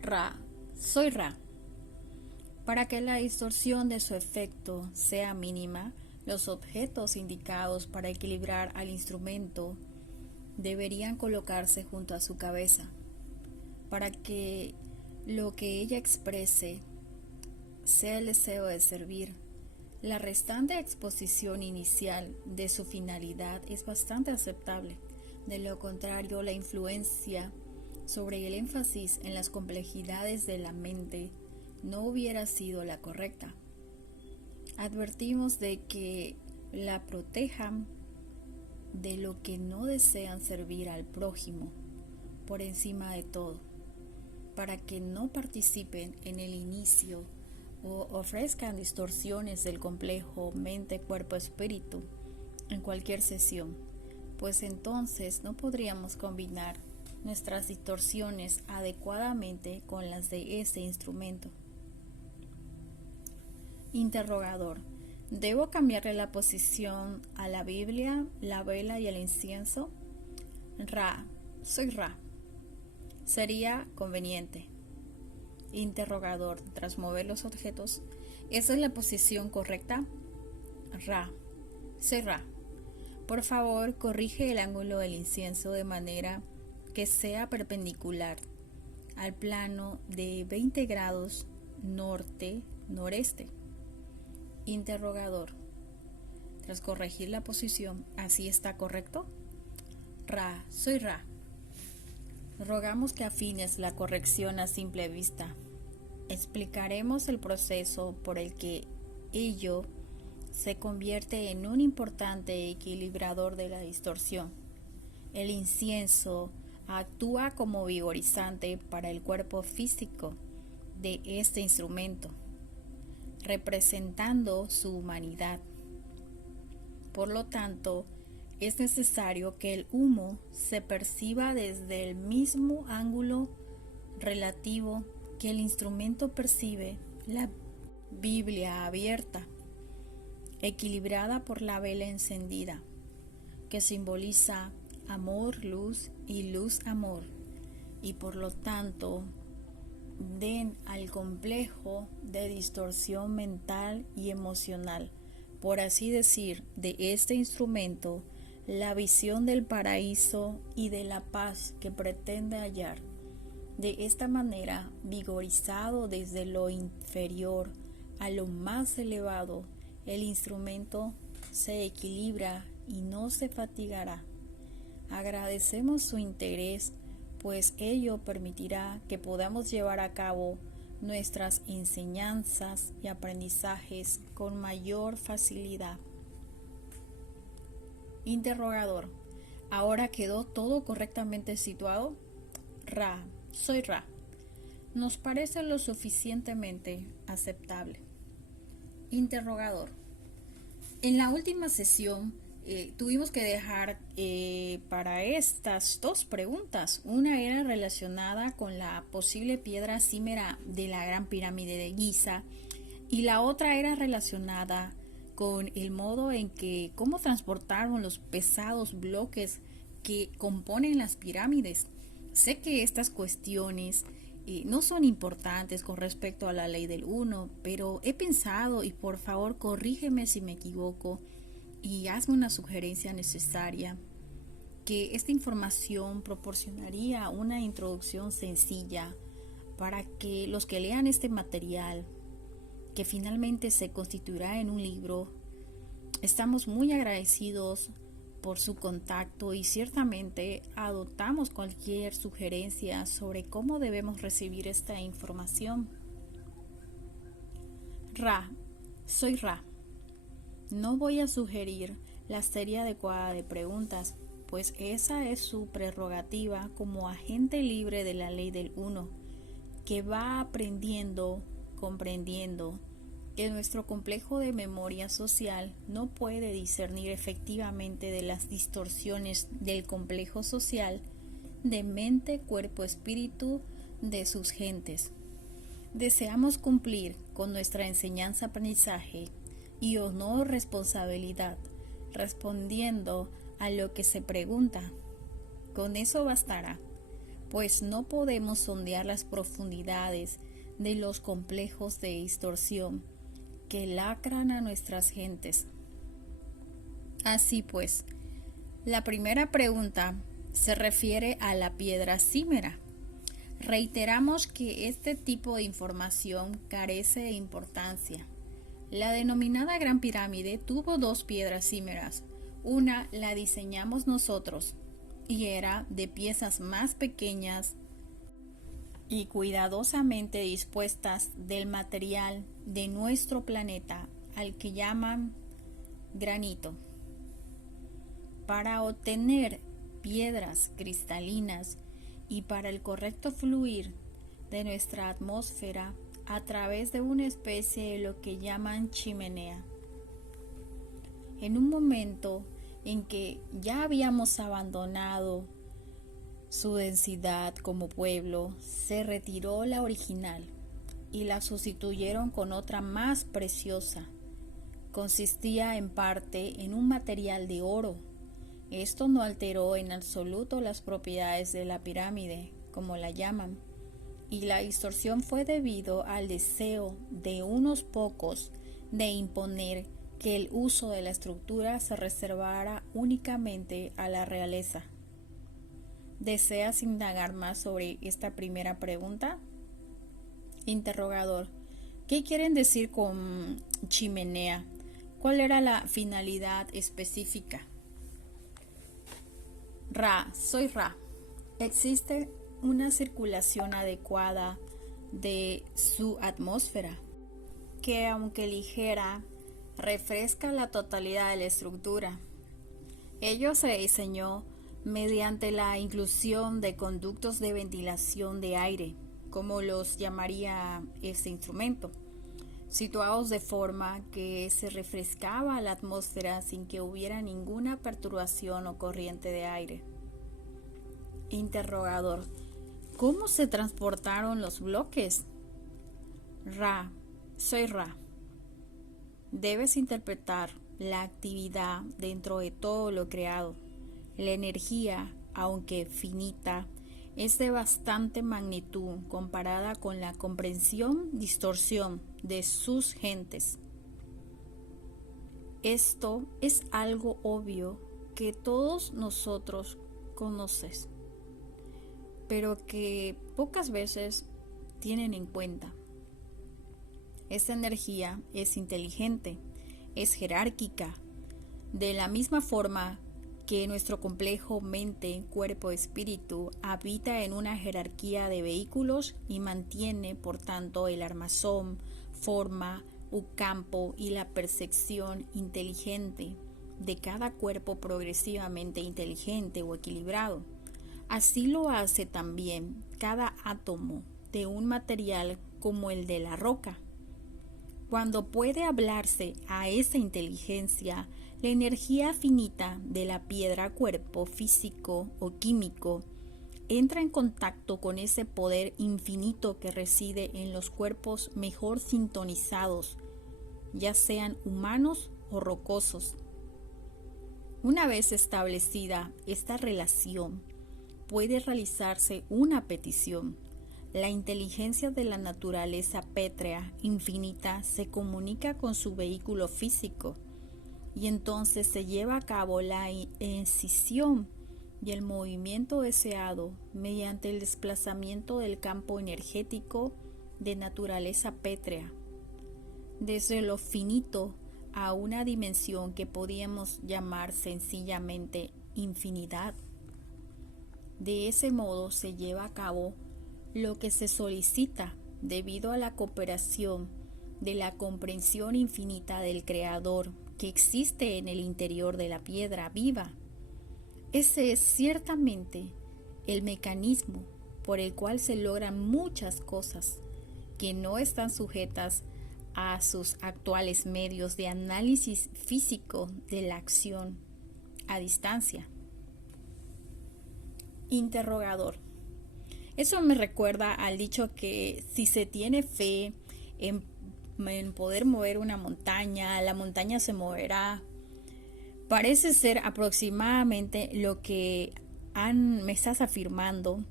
Ra, soy Ra. Para que la distorsión de su efecto sea mínima, los objetos indicados para equilibrar al instrumento deberían colocarse junto a su cabeza, para que lo que ella exprese sea el deseo de servir. La restante exposición inicial de su finalidad es bastante aceptable. De lo contrario, la influencia sobre el énfasis en las complejidades de la mente no hubiera sido la correcta. Advertimos de que la protejan de lo que no desean servir al prójimo por encima de todo, para que no participen en el inicio o ofrezcan distorsiones del complejo mente, cuerpo, espíritu en cualquier sesión, pues entonces no podríamos combinar nuestras distorsiones adecuadamente con las de ese instrumento. Interrogador. ¿Debo cambiarle la posición a la Biblia, la vela y el incienso? Ra, soy Ra. sería conveniente. Interrogador. Tras mover los objetos, ¿esa es la posición correcta? Ra. Soy Ra. Por favor, corrige el ángulo del incienso de manera que sea perpendicular al plano de 20 grados norte-noreste. Interrogador. Tras corregir la posición, ¿así está correcto? Ra. Soy Ra. Rogamos que afines la corrección a simple vista. Explicaremos el proceso por el que ello se convierte en un importante equilibrador de la distorsión. El incienso actúa como vigorizante para el cuerpo físico de este instrumento, representando su humanidad. Por lo tanto, es necesario que el humo se perciba desde el mismo ángulo relativo que el instrumento percibe la Biblia abierta, equilibrada por la vela encendida, que simboliza amor, luz y luz, amor, y por lo tanto den al complejo de distorsión mental y emocional, por así decir, de este instrumento, la visión del paraíso y de la paz que pretende hallar. De esta manera, vigorizado desde lo inferior a lo más elevado, el instrumento se equilibra y no se fatigará. Agradecemos su interés, pues ello permitirá que podamos llevar a cabo nuestras enseñanzas y aprendizajes con mayor facilidad. Interrogador. ¿Ahora quedó todo correctamente situado? Ra. Soy Ra. Nos parece lo suficientemente aceptable. Interrogador. En la última sesión tuvimos que dejar para estas dos preguntas. Una era relacionada con la posible piedra címera de la Gran Pirámide de Giza y la otra era relacionada con el modo en que cómo transportaron los pesados bloques que componen las pirámides. Sé que estas cuestiones no son importantes con respecto a la ley del uno, pero he pensado, y por favor corrígeme si me equivoco y hazme una sugerencia necesaria, que esta información proporcionaría una introducción sencilla para que los que lean este material, que finalmente se constituirá en un libro, estamos muy agradecidos por su contacto y ciertamente adoptamos cualquier sugerencia sobre cómo debemos recibir esta información. Ra. Soy Ra. No voy a sugerir la serie adecuada de preguntas, pues esa es su prerrogativa como agente libre de la ley del uno, que va aprendiendo, comprendiendo que nuestro complejo de memoria social no puede discernir efectivamente de las distorsiones del complejo social de mente, cuerpo, espíritu de sus gentes. Deseamos cumplir con nuestra enseñanza-aprendizaje y honor responsabilidad, respondiendo a lo que se pregunta. Con eso bastará, pues no podemos sondear las profundidades de los complejos de distorsión que lacran a nuestras gentes. Así pues, la primera pregunta se refiere a la piedra címera. Reiteramos que este tipo de información carece de importancia. La denominada Gran Pirámide tuvo dos piedras címeras. Una la diseñamos nosotros y era de piezas más pequeñas y cuidadosamente dispuestas del material de nuestro planeta, al que llaman granito. Para obtener piedras cristalinas y para el correcto fluir de nuestra atmósfera a través de una especie de lo que llaman chimenea. En un momento en que ya habíamos abandonado su densidad como pueblo, se retiró la original y la sustituyeron con otra más preciosa. Consistía en parte en un material de oro. Esto no alteró en absoluto las propiedades de la pirámide, como la llaman, y la distorsión fue debido al deseo de unos pocos de imponer que el uso de la estructura se reservara únicamente a la realeza. ¿Deseas indagar más sobre esta primera pregunta? Interrogador. ¿Qué quieren decir con chimenea? ¿Cuál era la finalidad específica? Ra, soy Ra. ¿Existe una circulación adecuada de su atmósfera que, aunque ligera, refresca la totalidad de la estructura? Ello se diseñó mediante la inclusión de conductos de ventilación de aire, como los llamaría este instrumento, situados de forma que se refrescaba la atmósfera sin que hubiera ninguna perturbación o corriente de aire. Interrogador. ¿Cómo se transportaron los bloques? Ra, soy Ra. Debes interpretar la actividad dentro de todo lo creado. La energía, aunque finita, es de bastante magnitud comparada con la distorsión de sus gentes. Esto es algo obvio que todos nosotros conocemos, pero que pocas veces tienen en cuenta. Esta energía es inteligente, es jerárquica, de la misma forma que nuestro complejo mente, cuerpo, espíritu habita en una jerarquía de vehículos y mantiene, por tanto, el armazón, forma, campo y la percepción inteligente de cada cuerpo progresivamente inteligente o equilibrado. Así lo hace también cada átomo de un material como el de la roca. Cuando puede hablarse a esa inteligencia, la energía finita de la piedra cuerpo físico o químico entra en contacto con ese poder infinito que reside en los cuerpos mejor sintonizados, ya sean humanos o rocosos. Una vez establecida esta relación, puede realizarse una petición. La inteligencia de la naturaleza pétrea infinita se comunica con su vehículo físico y entonces se lleva a cabo la incisión y el movimiento deseado mediante el desplazamiento del campo energético de naturaleza pétrea desde lo finito a una dimensión que podríamos llamar sencillamente infinidad. De ese modo se lleva a cabo lo que se solicita debido a la cooperación de la comprensión infinita del Creador que existe en el interior de la piedra viva. Ese es ciertamente el mecanismo por el cual se logran muchas cosas que no están sujetas a sus actuales medios de análisis físico de la acción a distancia. Interrogador. Eso me recuerda al dicho que si se tiene fe en poder mover una montaña, la montaña se moverá. Parece ser aproximadamente lo que me estás afirmando,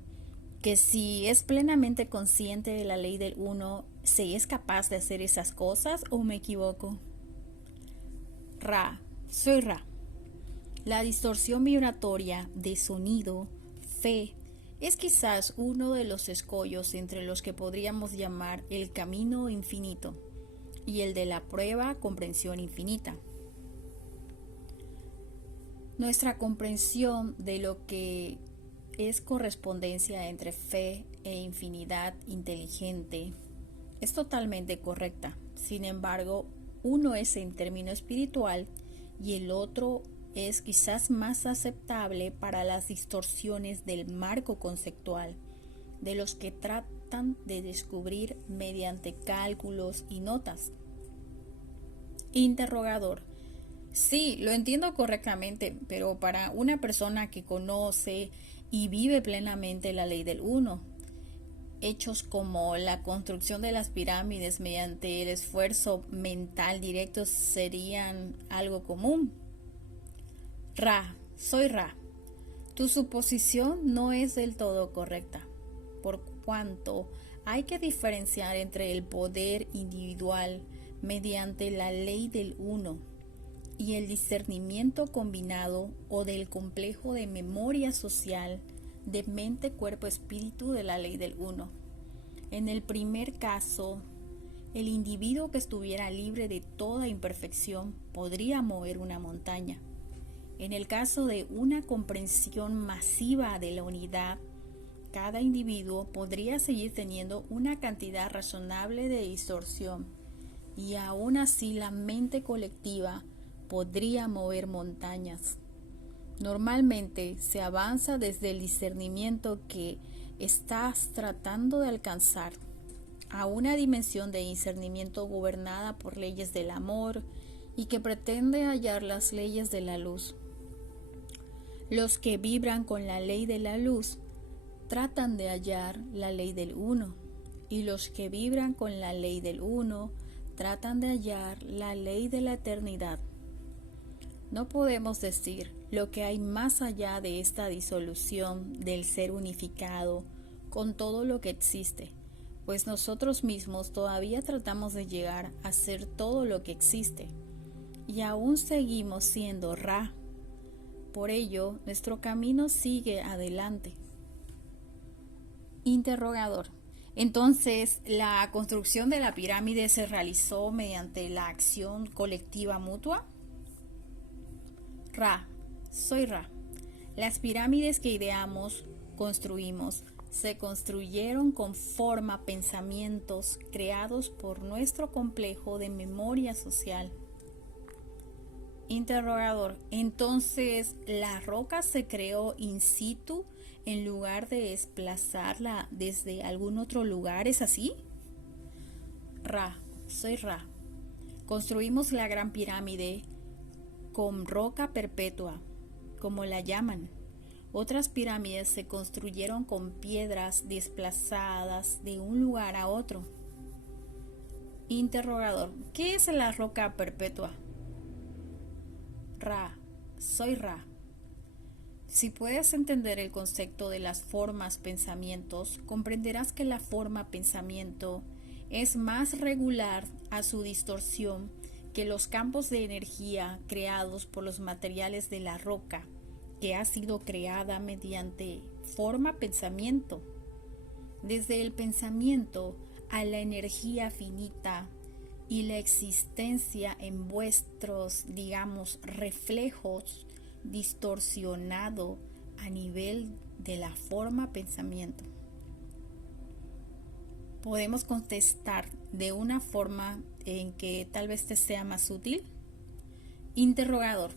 que si es plenamente consciente de la ley del uno, ¿se es capaz de hacer esas cosas o me equivoco? Ra, soy Ra. La distorsión vibratoria de sonido, fe, es quizás uno de los escollos entre los que podríamos llamar el camino infinito y el de la prueba comprensión infinita. Nuestra comprensión de lo que es correspondencia entre fe e infinidad inteligente es totalmente correcta. Sin embargo, uno es en término espiritual y el otro es quizás más aceptable para las distorsiones del marco conceptual, de los que tratan de descubrir mediante cálculos y notas. Interrogador. Sí, lo entiendo correctamente, pero para una persona que conoce y vive plenamente la ley del uno, hechos como la construcción de las pirámides mediante el esfuerzo mental directo serían algo común. Ra, soy Ra. Tu suposición no es del todo correcta. por cuanto hay que diferenciar entre el poder individual mediante la ley del uno y el discernimiento combinado o del complejo de memoria social de mente, cuerpo, espíritu de la ley del uno. En el primer caso, el individuo que estuviera libre de toda imperfección podría mover una montaña. En el caso de una comprensión masiva de la unidad, cada individuo podría seguir teniendo una cantidad razonable de distorsión y aún así la mente colectiva podría mover montañas. Normalmente se avanza desde el discernimiento que estás tratando de alcanzar a una dimensión de discernimiento gobernada por leyes del amor y que pretende hallar las leyes de la luz. Los que vibran con la ley de la luz tratan de hallar la ley del uno, y los que vibran con la ley del uno tratan de hallar la ley de la eternidad. No podemos decir lo que hay más allá de esta disolución del ser unificado con todo lo que existe, pues nosotros mismos todavía tratamos de llegar a ser todo lo que existe, y aún seguimos siendo Ra. Por ello, nuestro camino sigue adelante. Interrogador. Entonces, ¿la construcción de la pirámide se realizó mediante la acción colectiva mutua? Ra. Soy Ra. Las pirámides que ideamos, construimos, se construyeron con forma pensamientos creados por nuestro complejo de memoria social. Interrogador. Entonces, ¿la roca se creó in situ en lugar de desplazarla desde algún otro lugar? ¿Es así? Ra. Soy Ra. Construimos la gran pirámide con roca perpetua, como la llaman. Otras pirámides se construyeron con piedras desplazadas de un lugar a otro. Interrogador. ¿Qué es la roca perpetua? Ra. Soy Ra. Si puedes entender el concepto de las formas pensamientos, comprenderás que la forma pensamiento es más regular a su distorsión que los campos de energía creados por los materiales de la roca, que ha sido creada mediante forma pensamiento. Desde el pensamiento a la energía finita y la existencia en vuestros, digamos, reflejos distorsionado a nivel de la forma pensamiento. Podemos contestar de una forma en que tal vez te sea más útil. Interrogador.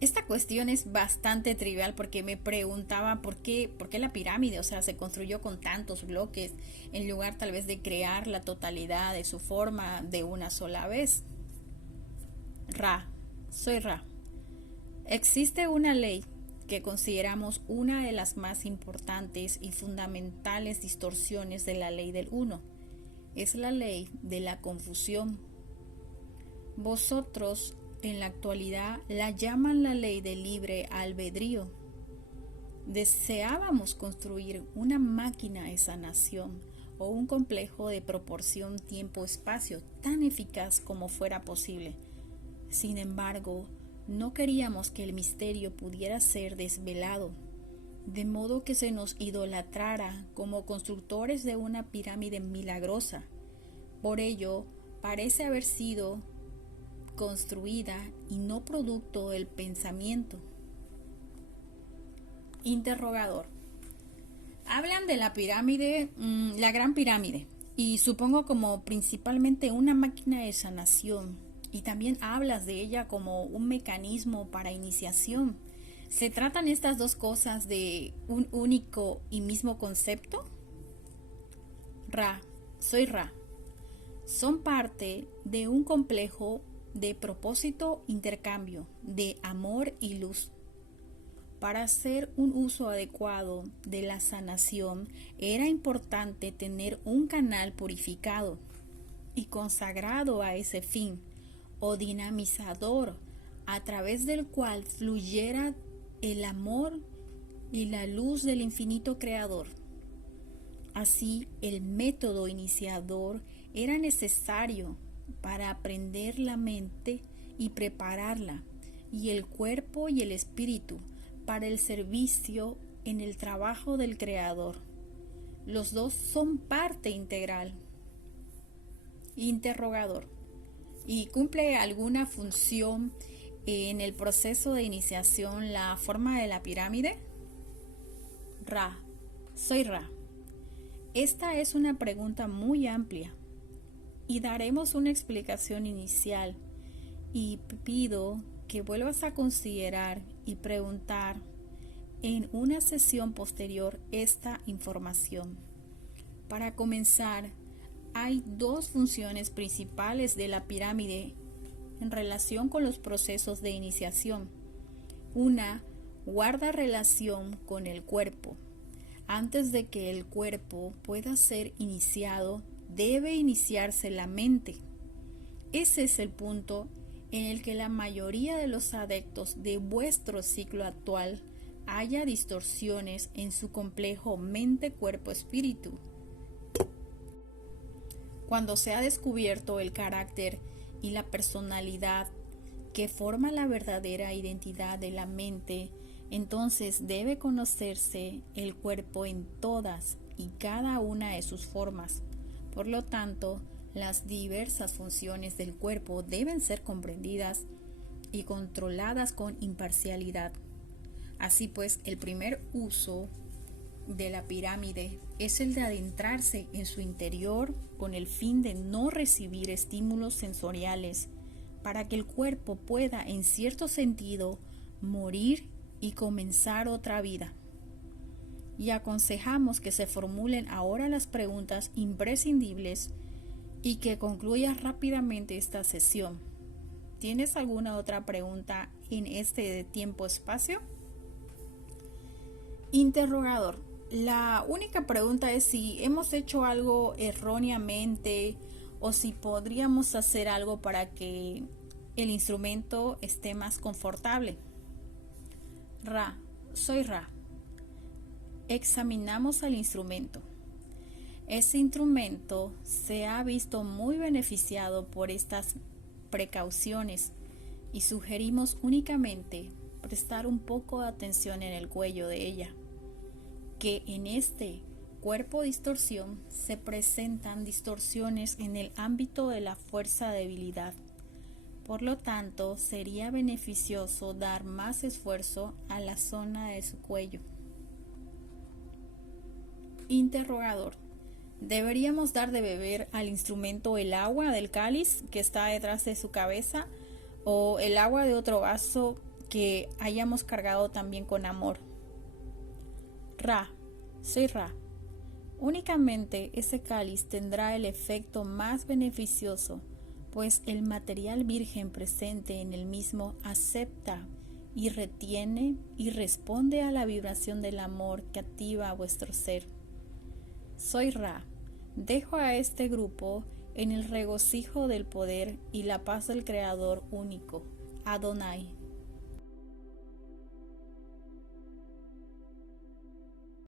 Esta cuestión es bastante trivial porque me preguntaba por qué la pirámide, o sea, se construyó con tantos bloques en lugar tal vez de crear la totalidad de su forma de una sola vez. Ra. Soy Ra. Existe una ley que consideramos una de las más importantes y fundamentales distorsiones de la ley del uno. Es la ley de la confusión. Vosotros en la actualidad la llaman la ley del libre albedrío. Deseábamos construir una máquina de sanación o un complejo de proporción tiempo-espacio tan eficaz como fuera posible. Sin embargo, no queríamos que el misterio pudiera ser desvelado, de modo que se nos idolatrara como constructores de una pirámide milagrosa. Por ello, parece haber sido construida y no producto del pensamiento. Interrogador. Hablan de la pirámide, la gran pirámide, y supongo como principalmente una máquina de sanación. Y también hablas de ella como un mecanismo para iniciación. ¿Se tratan estas dos cosas de un único y mismo concepto? Ra. Soy Ra. Son parte de un complejo de propósito intercambio de amor y luz. Para hacer un uso adecuado de la sanación era importante tener un canal purificado y consagrado a ese fin, o dinamizador, a través del cual fluyera el amor y la luz del infinito creador. Así, el método iniciador era necesario para aprender la mente y prepararla, y el cuerpo y el espíritu para el servicio en el trabajo del Creador. Los dos son parte integral. Interrogador. ¿Y cumple alguna función en el proceso de iniciación la forma de la pirámide? Ra. Soy Ra. Esta es una pregunta muy amplia y daremos una explicación inicial, y pido que vuelvas a considerar y preguntar en una sesión posterior esta información. Para comenzar, hay dos funciones principales de la pirámide en relación con los procesos de iniciación. Una guarda relación con el cuerpo. Antes de que el cuerpo pueda ser iniciado, debe iniciarse la mente. Ese es el punto en el que la mayoría de los adeptos de vuestro ciclo actual haya distorsiones en su complejo mente-cuerpo-espíritu. Cuando se ha descubierto el carácter y la personalidad que forma la verdadera identidad de la mente, entonces debe conocerse el cuerpo en todas y cada una de sus formas. Por lo tanto, las diversas funciones del cuerpo deben ser comprendidas y controladas con imparcialidad. Así pues, el primer uso de la pirámide es el de adentrarse en su interior con el fin de no recibir estímulos sensoriales, para que el cuerpo pueda, en cierto sentido, morir y comenzar otra vida. Y aconsejamos que se formulen ahora las preguntas imprescindibles y que concluyas rápidamente esta sesión. ¿Tienes alguna otra pregunta en este tiempo-espacio? Interrogador. La única pregunta es si hemos hecho algo erróneamente o si podríamos hacer algo para que el instrumento esté más confortable. Ra. Soy Ra. Examinamos al instrumento. Ese instrumento se ha visto muy beneficiado por estas precauciones y sugerimos únicamente prestar un poco de atención en el cuello de ella, que en este cuerpo distorsión se presentan distorsiones en el ámbito de la fuerza-debilidad. Por lo tanto, sería beneficioso dar más esfuerzo a la zona de su cuello. Interrogador. ¿Deberíamos dar de beber al instrumento el agua del cáliz que está detrás de su cabeza o el agua de otro vaso que hayamos cargado también con amor? Ra. Soy Ra. Únicamente ese cáliz tendrá el efecto más beneficioso, pues el material virgen presente en el mismo acepta y retiene y responde a la vibración del amor que activa a vuestro ser. Soy Ra. Dejo a este grupo en el regocijo del poder y la paz del Creador único, Adonai.